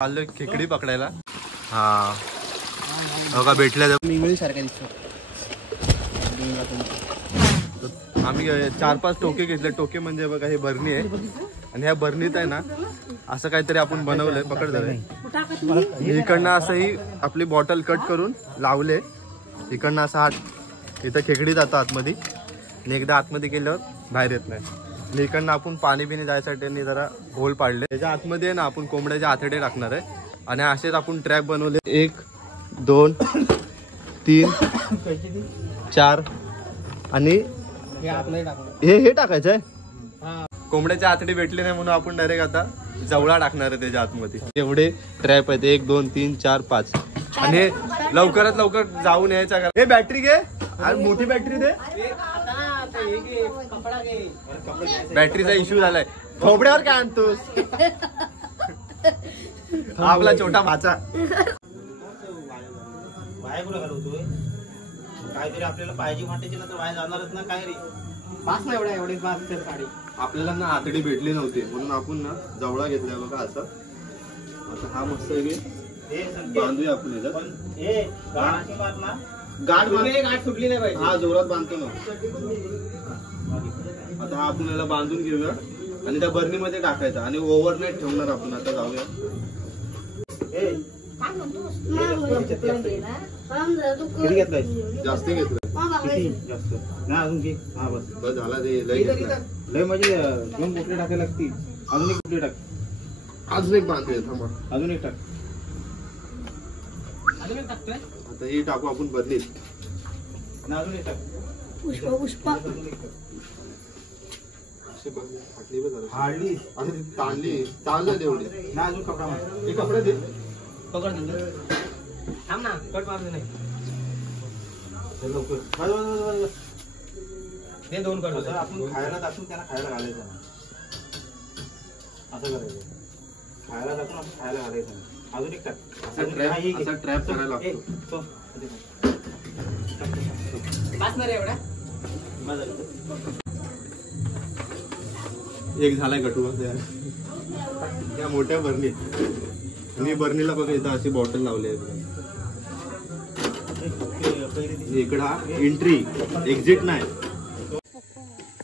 चाललोय खेकडी पकडायला. हा बघा भेटल्या सारखा दिसतो. आम्ही 4-5 टोके घेतले. टोके म्हणजे बघा हे बरणी आहे आणि ह्या बरणीत आहे ना असं काहीतरी आपण बनवलंय. पकड झालंय इकडनं असंही आपली बॉटल कट करून लावले. इकडनं असा हात इथं खेकडी जातं आतमध्ये आणि एकदा आतमध्ये गेल्यावर बाहेर येत नाही. आणि इकडनं आपण पाणी बिणी जायसाठी जरा होल पाडले. त्याच्या आतमध्ये ना आपण कोंबड्याचे आथडे टाकणार आहे आणि असेच आपण ट्रॅप बनवले. 1 2 3 4 आणि हे टाकायचं आहे. कोंबड्याचे आतडे भेटले नाही म्हणून आपण डायरेक्ट आता जवळा टाकणार आहे त्याच्या आतमध्ये. एवढे ट्रॅप आहेत 1 2 3 4 5 आणि लवकरात लवकर जाऊन यायचा. हे बॅटरी घे आणि मोठी बॅटरी दे. बॅटरीचा इश्यू झालाय. खोबड्यावर काय आणतोस? आपला छोटा भाचा काहीतरी आपल्याला पाहिजे वाटायची ना तर बाहेर जाणारच ना. काय रे पास ना एवढे पास साडी आपल्याला ना आतडी भेटली नव्हती म्हणून आपण ना जवळा घेतलाय बघा. असं आता हा मस्त बांधूया आपण गाठ सुटली नाही पाहिजे. हा जोरात बांधतो ना. आता हा आपण याला बांधून घेऊया आणि त्या बरणीमध्ये टाकायचा आणि ओव्हरनाईट ठेवणार आपण. आता जाऊया. किती घेतलाय? जास्त घेतलं जास्त नाही अजून घे. हा बस झाला. ते लय म्हणजे 2 कुठले टाकायला लागतील. अजून एक कुठले टाक. अजून एक बांधूया. थांबा अजून एक टाक. अजून एक टाकतोय. आता हे टाकू आपण बरणीत. अजून एक टाक. पुष्पा हाडली ताणली चाललं तेवढी ना. अजून कपडा मार. हे कपडे दे. पकड थांब ना. कट मारले नाही लवकर. ते 2 कट. आपण खायला टाकून त्यांना खायला घालायचं. असं करायचं. खायला टाकून आपण खायला घालायचं. अजून एक टाक. असा ट्रॅप करायला लागतो. बसणार एवढा एक झालाय कटू त्या मोठ्या बरणीत. मी बरणीला बघा इथं अशी बॉटल लावली आहे. इकडं हा एंट्री एक्झिट नाही.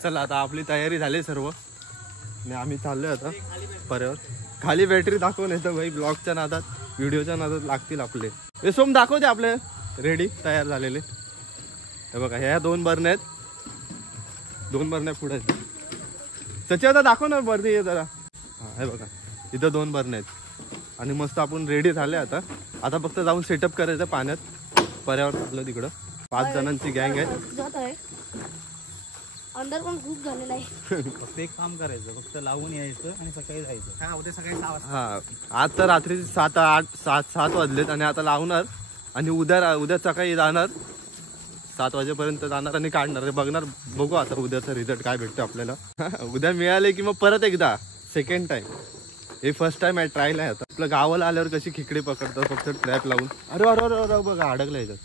चला आता आपली तयारी झाली सर्व आणि आम्ही चाललोय आता पर्यावर. खाली बॅटरी दाखवून येतं भाई. ब्लॉगच्या नादात व्हिडिओच्या नादात लागतील आपले. हे सोम दाखवते आपले रेडी तयार झालेले. हे बघा ह्या 2 बरण्या आहेत. 2 बरण्या पुढे आहेत. सचिन आता दाखव ना बरणी जरा. हा हे बघा इथं 2 बरण्या आहेत आणि मस्त आपण रेडी झाले. आता फक्त जाऊन सेटअप करायचं पाण्यात. पर्यावर चाललं तिकडं. 5 जणांची गँग आहे. अंदर पण खूप झालेला आहे. फक्त एक काम करायचं. फक्त लावून यायचं आणि सकाळी जायचं. हा उद्या सकाळी 6 वाजता. हा आज तर रात्री 7 वाजलेत आणि आता लावणार आणि उद्या सकाळी जाणार. 7 वाजेपर्यंत जाणार आणि काढणार. बघणार बघू आता उद्याचा रिझल्ट काय भेटतो आपल्याला. उद्या मिळाले की मग परत एकदा सेकंड टाइम. हे फर्स्ट टाइम आहे ट्रायल आहे. आता आपलं गावाला आल्यावर कशी खेकडे पकडतात फक्त ट्रॅप लावून. अरे अरे अरे बघा अडकलं याच्यात.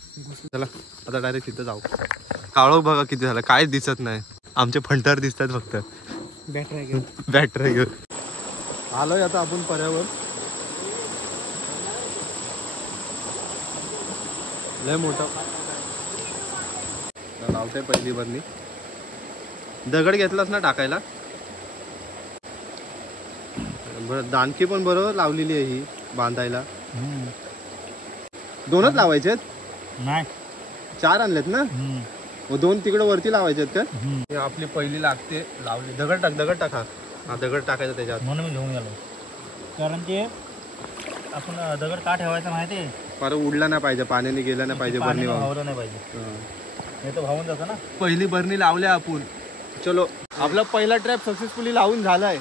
चला आता डायरेक्ट तिथं जाऊ. काळोख बघा किती झालं. काय दिसत नाही. आमचे फंटार दिसतात फक्त. बॅटरी घेऊन आलोय आता आपण पर्यावर. लय मोठा लावते पहिली बरणी. दगड घेतलास ना टाकायला. बरं दानकी पण बरोबर लावलेली आहे ही बांधायला. 2च लावायचे नाही 4 आणलेत ना. 2 तिकडे वरती लावायचे आहेत का. आपली पहिली लागते लावली. दगड टाक. हा दगड टाकायचा त्याच्यात. म्हणून मी घेऊन गेलो. कारण ते आपण दगड का ठेवायचा माहिती आहे. परत उडला नाही पाहिजे. पाण्याने गेला नाही पाहिजे. बरणी वाहवलं नाही पाहिजे. नाही तर वाहून जातं ना. पहिली बरणी लावल्या आपण. चलो आपला पहिला ट्रॅप सक्सेसफुली लावून झालाय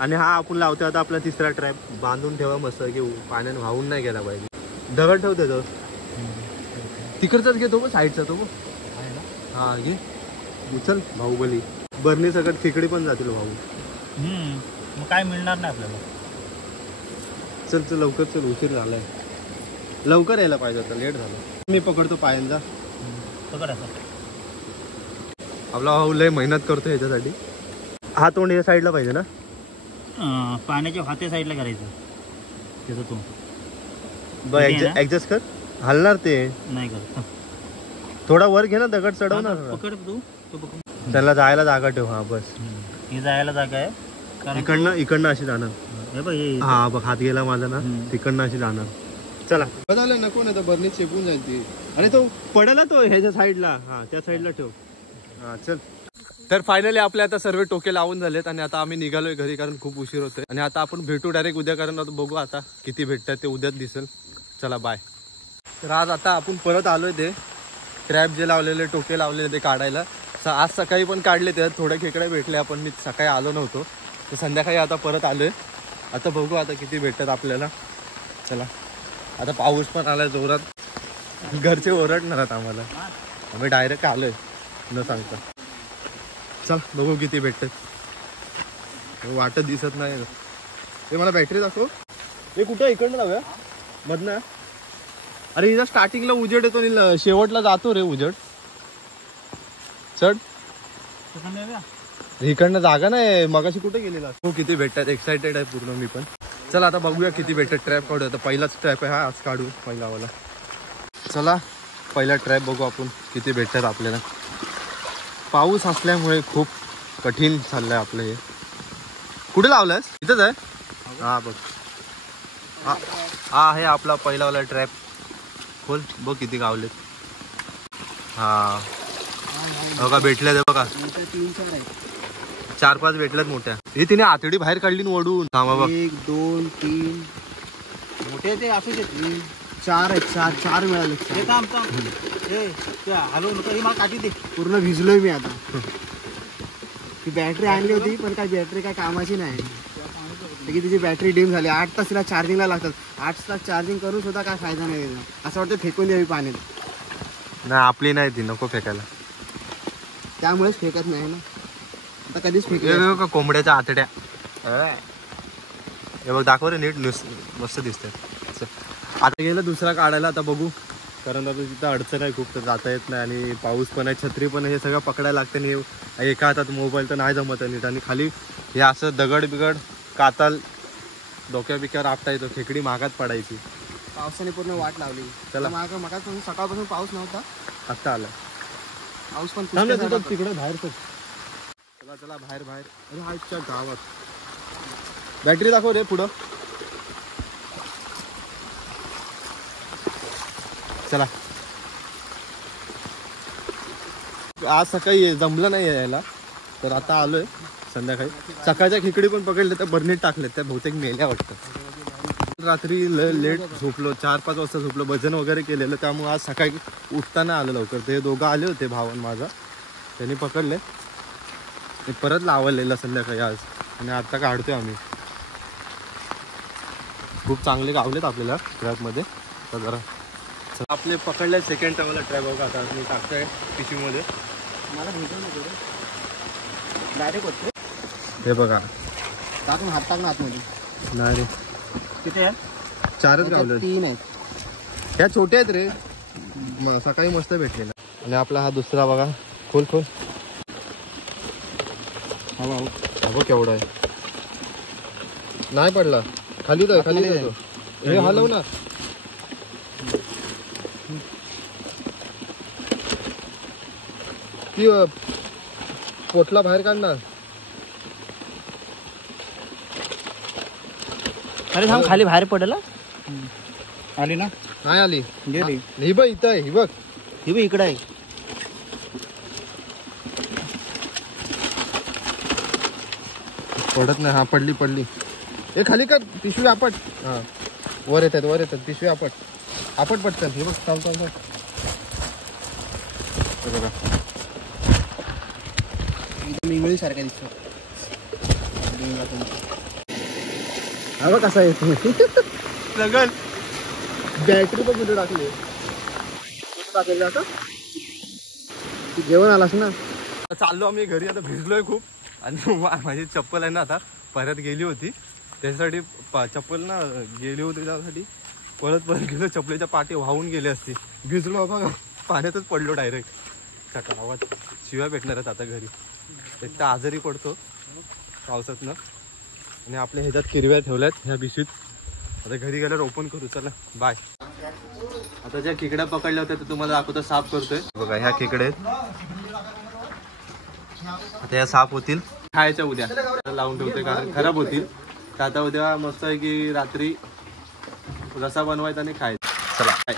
आणि हा आपण लावतो आता आपला 3रा ट्रॅप. बांधून ठेवा मस्त की पाण्याने वाहून नाही गेला पाहिजे. दगड ठेवते तो तिकडचाच घेतो बघ साईडचा तो. हा घे उचल. बाहुबली बरणी सगळं खेकडी पण जातील भाऊ. मग काय मिळणार नाही आपल्याला. चल लवकर चल. उशीर झालाय. लवकर यायला पाहिजे होता. लेट झालं. मी पकडतो पायांचा. पकड. आपला भाऊ लय मेहनत करतो ह्याच्यासाठी. हा तोंड या साईडला पाहिजे ना. पाण्याच्या हाते साईडला करायचं. त्याचं तू बघ ऍडजस्ट कर. हलणार ते नाही करत. थोडा वर घे ना, दगड चढवणार. पकड तू तो पकड. त्याला जायला जागा ठेव. हा बस. ही जायला जागा आहे. कारण इकडनं अशी जाणार. हे बघ हे हा बघ हात गेला माझा ना, तिकडनं अशी जाणार. चला झालं नको नाही तर बर्नी चेपून जाईल ती. अरे तो पडेल तो ह्याच्या साईडला. हा त्या साईडला ठेव. हा चल. तर फायनली आपले आता सर्व टोके लावून झालेत आणि आता आम्ही निघालोय घरी, कारण खूप उशीर होतोय. आणि आता आपण भेटू डायरेक्ट उद्या, कारण आता बघू आता किती भेटतात ते उद्याच दिसेल. चला बाय. तर आज आता आपण परत आलोय ते ट्रॅप जे लावलेले टोके लावलेले ते काढायला. आज सकाळी पण काढले, त्यात थोड्या खेकडे भेटले. आपण मी सकाळी आलो नव्हतो तर संध्याकाळी आता परत आलोय. आता बघू आता किती भेटतात आपल्याला. चला आता पाऊस पण आलाय जोरात. घरचे ओरडणार आहेत आम्हाला. आम्ही डायरेक्ट आलोय न सांगता. चल बघू किती भेटतात. वाटत दिसत नाही. ते मला बॅटरी दाखव. हे कुठं इकडनं लावूया मधनं. अरे हिचा स्टार्टिंगला उजेड येतो आणि शेवटला जातो रे उजेड. चढ. इकडनं जागा नाही. मगाशी कुठे गेलेला. हो किती भेटतात. एक्साइटेड आहे पूर्ण मी पण. चला आता बघूया किती भेटतात. ट्रॅप काढूया. आता पहिलाच ट्रॅप आहे हा, आज काढू पहिलावाला. चला पहिला ट्रॅप बघू आपण किती भेटतात आपल्याला. पाऊस असल्यामुळे खूप कठीण चाललंय आपलं हे. कुठे लावलंयस. इथंच आहे. हा बघ. हा आहे आपला पहिलावाला ट्रॅप. खोल बघ किती गावलेत. हा बघा भेटल्या ते बघा. 4-5 भेटल्यात मोठ्या. हे तिने आतडी बाहेर काढली ओढून. थांबा बघ. 1 2 3 मोठे ते असेच 4 आहेत. 4 मिळाले. हॅलो नको ही मला काठी दे. पूर्ण भिजलोय मी आता. ती बॅटरी आणली होती पण काय बॅटरी काय कामाची नाही. की तिची बॅटरी डिम झाली. 8 तास तिला चार्जिंगला लागतात. 8 तास चार्जिंग करून सुद्धा काय फायदा नाही त्याचा. असं वाटतं फेकून द्यावी पाण्यात. नाही आपली नाही ती, नको फेकायला. त्यामुळेच फेकत नाही ना. आता कधीच का कोंबड्याच्या आतड्या. हे बघ दाखव रे नीट. मस्त दिसतंय. आता गेलं दुसरा काढायला. आता बघू, कारण आता तिथं अडचण आहे खूप. तर जाता येत नाही आणि पाऊस पण आहे, छत्री पण आहे. हे सगळं पकडायला लागतं. आणि एका हातात मोबाईल तर नाही जमत आहे नीट. आणि खाली हे असं दगड बिगड काताल डोक्या बिक्यावर आपटा येतो. खेकडी महागात पडायची. पावसाने पूर्ण वाट लावली. चला मगापासून सकाळपासून पाऊस नव्हता. आत्ता आला पाऊस पण तिकडे बाहेर. चला चला बाहेर. अरे हा इतक्या गावात. बॅटरी दाखव रे पुढं. चला आज सकाळी जमलं नाही यायला, तर आता आलोय संध्याकाळी. सकाळच्या खेकडी पण पकडले, त्या बर्नीत टाकले. त्या बहुतेक मेल्या वाटतं. रात्री लेट झोपलो. 4-5 वाजता झोपलो. भजन वगैरे केलेलं. त्यामुळे आज सकाळी उठताना आलं लवकर. ते दोघं आले होते भावन माझा. त्यांनी पकडले. परत लावलेलं संध्याकाळी आज. आणि आता काढतोय आम्ही. खूप चांगले गावलेत आपल्याला ट्रॅपमध्ये. तर जरा आपले पकडले सेकंड टाइमला ट्रॅप बघा. आता मी टाकतोय पिशवीमध्ये. मला भेटू नको रे. डायरेक्ट होतो. हे बघा टाकून हात टाकून आतमध्ये. नाही रे. किती आहे. 4च गावले. 3 आहेत. ह्या छोट्या आहेत रे. सकाळी मस्त भेटलेला. आणि आपला हा दुसरा बघा. खोल. हा केवढा आहे. नाही पडला. खाली जातो. हे हलव ना. ती पोटला बाहेर काढ ना. अरे थांब खाली बाहेर पडेल. आली ना. नाही आली. गेली. ही बघ इथं आहे. ही बघ इकडे आहे. पडत नाही. हा पडली. हे खाली कर. पिशवी आपट. हा वर येतात. पिशवी आपट पटकन. हे बघ चाल. बघा मिंगळी सारखा दिसतो. हा बघ कसा येतो. लगन बॅटरी पण कुठे टाकली. आता जेवण आलास ना. चाललो आम्ही घरी. आता भिजलोय खूप. आणि माझी चप्पल आहे ना आता परत गेली होती. त्याच्यासाठी चप्पल ना गेली होती. त्यासाठी परत गेलो. चप्पलीच्या पाठी वाहून गेली असती. भिजलो बाबा. पाण्यातच पडलो डायरेक्ट. त्या गावात शिव्या भेटणार आहेत आता घरी. एक तर आजारी पडतो पावसातनं. आणि आपल्या ह्याच्यात किरव्या ठेवल्यात ह्या पिशवीत. आता घरी गेल्यावर ओपन करू. चला बाय. आता ज्या खेकड्या पकडल्या होत्या ते तुम्हाला दाखवतो. साफ करतोय बघा. ह्या खेकड्या आहेत. आता या साफ होतील. खायच्या उद्या लावून ठेवतोय कारण खराब होतील. तर आता उद्या मस्त आहे की रात्री रसा बनवायचा आणि खायचा. चला.